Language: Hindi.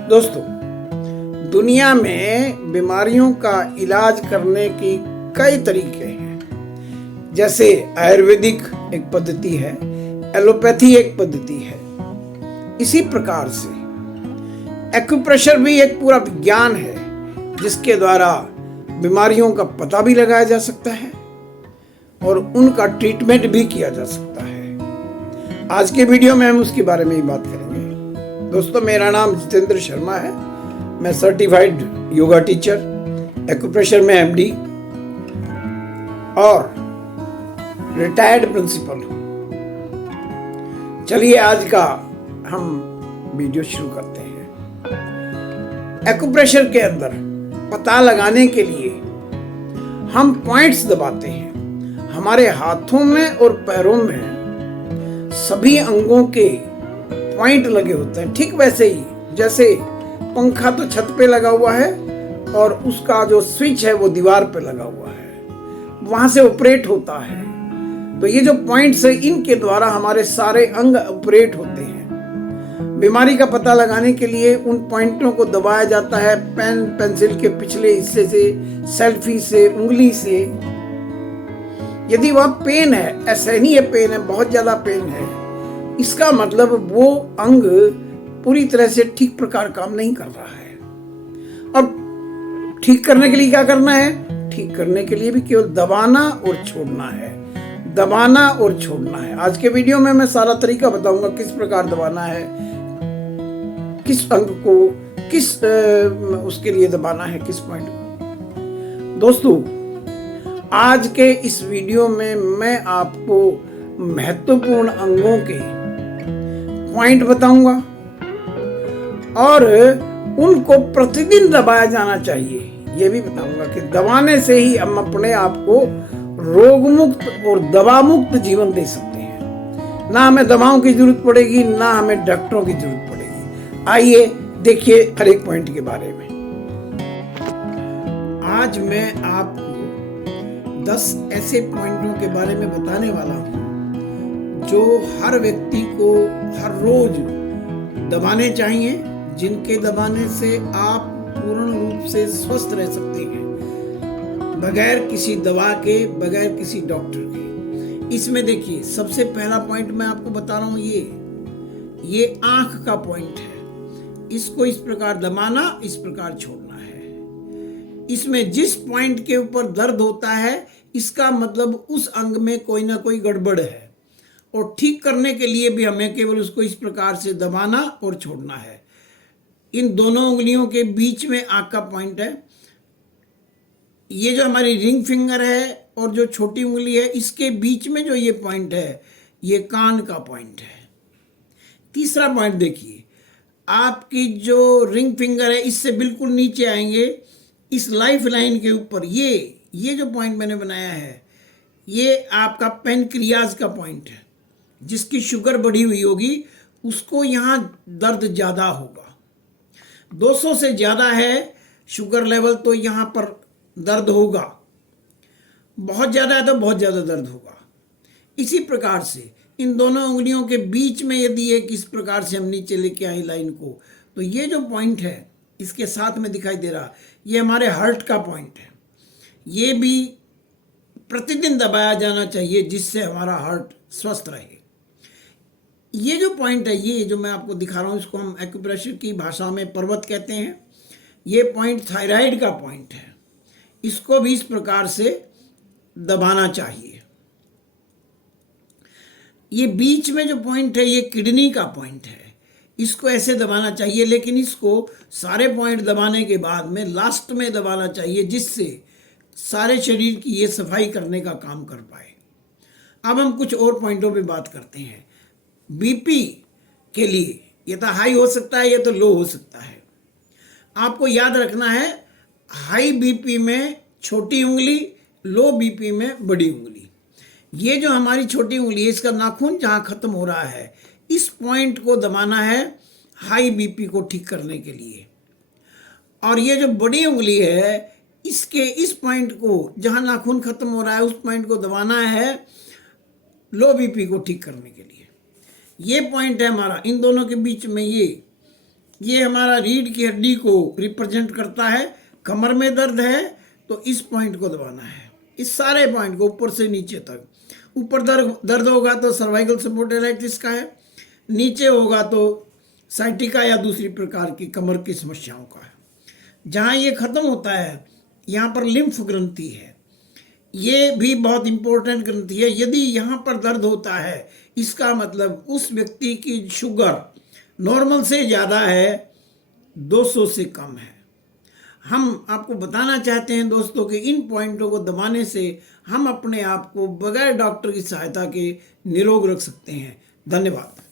दोस्तों, दुनिया में बीमारियों का इलाज करने की कई तरीके हैं। जैसे आयुर्वेदिक एक पद्धति है, एलोपैथी एक पद्धति है। इसी प्रकार से एक्यूप्रेशर भी एक पूरा विज्ञान है जिसके द्वारा बीमारियों का पता भी लगाया जा सकता है और उनका ट्रीटमेंट भी किया जा सकता है। आज के वीडियो में हम उसके बारे में ही बात करेंगे। दोस्तों, मेरा नाम जितेंद्र शर्मा है। मैं सर्टिफाइड योगा टीचर, एक्यूप्रेशर में एमडी और रिटायर्ड प्रिंसिपल हूँ। चलिए आज का हम वीडियो शुरू करते हैं। एक्यूप्रेशर के अंदर पता लगाने के लिए हम पॉइंट्स दबाते हैं। हमारे हाथों में और पैरों में सभी अंगों के पॉइंट लगे होते हैं। ठीक वैसे ही जैसे पंखा तो छत पे लगा हुआ है और उसका जो स्विच है वो दीवार पे लगा हुआ है, वहां से ऑपरेट होता है। तो ये जो पॉइंट्स है इनके द्वारा हमारे सारे अंग ऑपरेट होते हैं। बीमारी का पता लगाने के लिए उन पॉइंटों को दबाया जाता है पेन पेंसिल के पिछले हिस्से से, सेल्फी से, उंगली से। यदि वह पेन है, ऐसे नहीं है पेन है, बहुत ज्यादा पेन है, इसका मतलब वो अंग पूरी तरह से ठीक प्रकार काम नहीं कर रहा है। अब ठीक करने के लिए क्या करना है? ठीक करने के लिए भी केवल दबाना और छोड़ना है, दबाना और छोड़ना है। आज के वीडियो में मैं सारा तरीका बताऊंगा किस प्रकार दबाना है, किस अंग को किस उसके लिए दबाना है, किस पॉइंट को। दोस्तों, आज के इस वीडियो में मैं आपको महत्वपूर्ण अंगों के पॉइंट बताऊंगा और उनको प्रतिदिन दबाया जाना चाहिए। ये भी बताऊंगा कि दबाने से ही हम अपने आप को रोग मुक्त और दवा मुक्त जीवन दे सकते हैं। ना हमें दवाओं की जरूरत पड़ेगी, ना हमें डॉक्टरों की जरूरत पड़ेगी। आइए देखिए हर एक पॉइंट के बारे में। आज मैं आपको 10 ऐसे पॉइंटों के बारे में बताने वाला हूं जो हर व्यक्ति को हर रोज दबाने चाहिए, जिनके दबाने से आप पूर्ण रूप से स्वस्थ रह सकते हैं बगैर किसी दवा के, बगैर किसी डॉक्टर के। इसमें देखिए, सबसे पहला पॉइंट मैं आपको बता रहा हूं, ये आंख का पॉइंट है। इसको इस प्रकार दबाना, इस प्रकार छोड़ना है। इसमें जिस पॉइंट के ऊपर दर्द होता है इसका मतलब उस अंग में कोई ना कोई गड़बड़ है और ठीक करने के लिए भी हमें केवल उसको इस प्रकार से दबाना और छोड़ना है। इन दोनों उंगलियों के बीच में आंख का पॉइंट है। ये जो हमारी रिंग फिंगर है और जो छोटी उंगली है, इसके बीच में जो ये पॉइंट है, ये कान का पॉइंट है। तीसरा पॉइंट देखिए, आपकी जो रिंग फिंगर है इससे बिल्कुल नीचे आएंगे, इस लाइफ लाइन के ऊपर ये जो पॉइंट मैंने बनाया है, ये आपका पेनक्रियाज का पॉइंट है। जिसकी शुगर बढ़ी हुई होगी उसको यहाँ दर्द ज्यादा होगा। 200 से ज्यादा है शुगर लेवल तो यहाँ पर दर्द होगा, बहुत ज्यादा है तो बहुत ज्यादा दर्द होगा। इसी प्रकार से इन दोनों उंगलियों के बीच में यदि एक इस प्रकार से हम नीचे लेके आए लाइन को, तो ये जो पॉइंट है इसके साथ में दिखाई दे रहा, ये हमारे हार्ट का पॉइंट है। ये भी प्रतिदिन दबाया जाना चाहिए जिससे हमारा हार्ट स्वस्थ रहे। ये जो पॉइंट है, ये जो मैं आपको दिखा रहा हूँ, इसको हम एक्यूप्रेशर की भाषा में पर्वत कहते हैं। ये पॉइंट थायराइड का पॉइंट है। इसको भी इस प्रकार से दबाना चाहिए। ये बीच में जो पॉइंट है ये किडनी का पॉइंट है। इसको ऐसे दबाना चाहिए, लेकिन इसको सारे पॉइंट दबाने के बाद में लास्ट में दबाना चाहिए जिससे सारे शरीर की ये सफाई करने का काम कर पाए। अब हम कुछ और पॉइंटों पे बात करते हैं। बीपी के लिए ये तो हाई हो सकता है, ये तो लो हो सकता है। आपको याद रखना है, हाई बीपी में छोटी उंगली, लो बीपी में बड़ी उंगली। ये जो हमारी छोटी उंगली है, इसका नाखून जहां खत्म हो रहा है, इस पॉइंट को दबाना है हाई बीपी को ठीक करने के लिए। और ये जो बड़ी उंगली है, इसके इस पॉइंट को जहां नाखून खत्म हो रहा है, उस पॉइंट को दबाना है लो बीपी को ठीक करने के लिए। ये पॉइंट है हमारा, इन दोनों के बीच में ये ये हमारा रीढ़ की हड्डी को रिप्रेजेंट करता है। कमर में दर्द है तो इस पॉइंट को दबाना है, इस सारे पॉइंट को ऊपर से नीचे तक। ऊपर दर्द होगा तो सर्वाइकल स्पॉन्डिलाइटिस का है, नीचे होगा तो साइटिका या दूसरी प्रकार की कमर की समस्याओं का है। जहाँ ये खत्म होता है यहाँ पर लिम्फ ग्रंथि है, ये भी बहुत इंपॉर्टेंट ग्रंथि है। यदि यहाँ पर दर्द होता है इसका मतलब उस व्यक्ति की शुगर नॉर्मल से ज़्यादा है, 200 से कम है। हम आपको बताना चाहते हैं दोस्तों कि इन पॉइंटों को दबाने से हम अपने आप को बगैर डॉक्टर की सहायता के निरोग रख सकते हैं। धन्यवाद।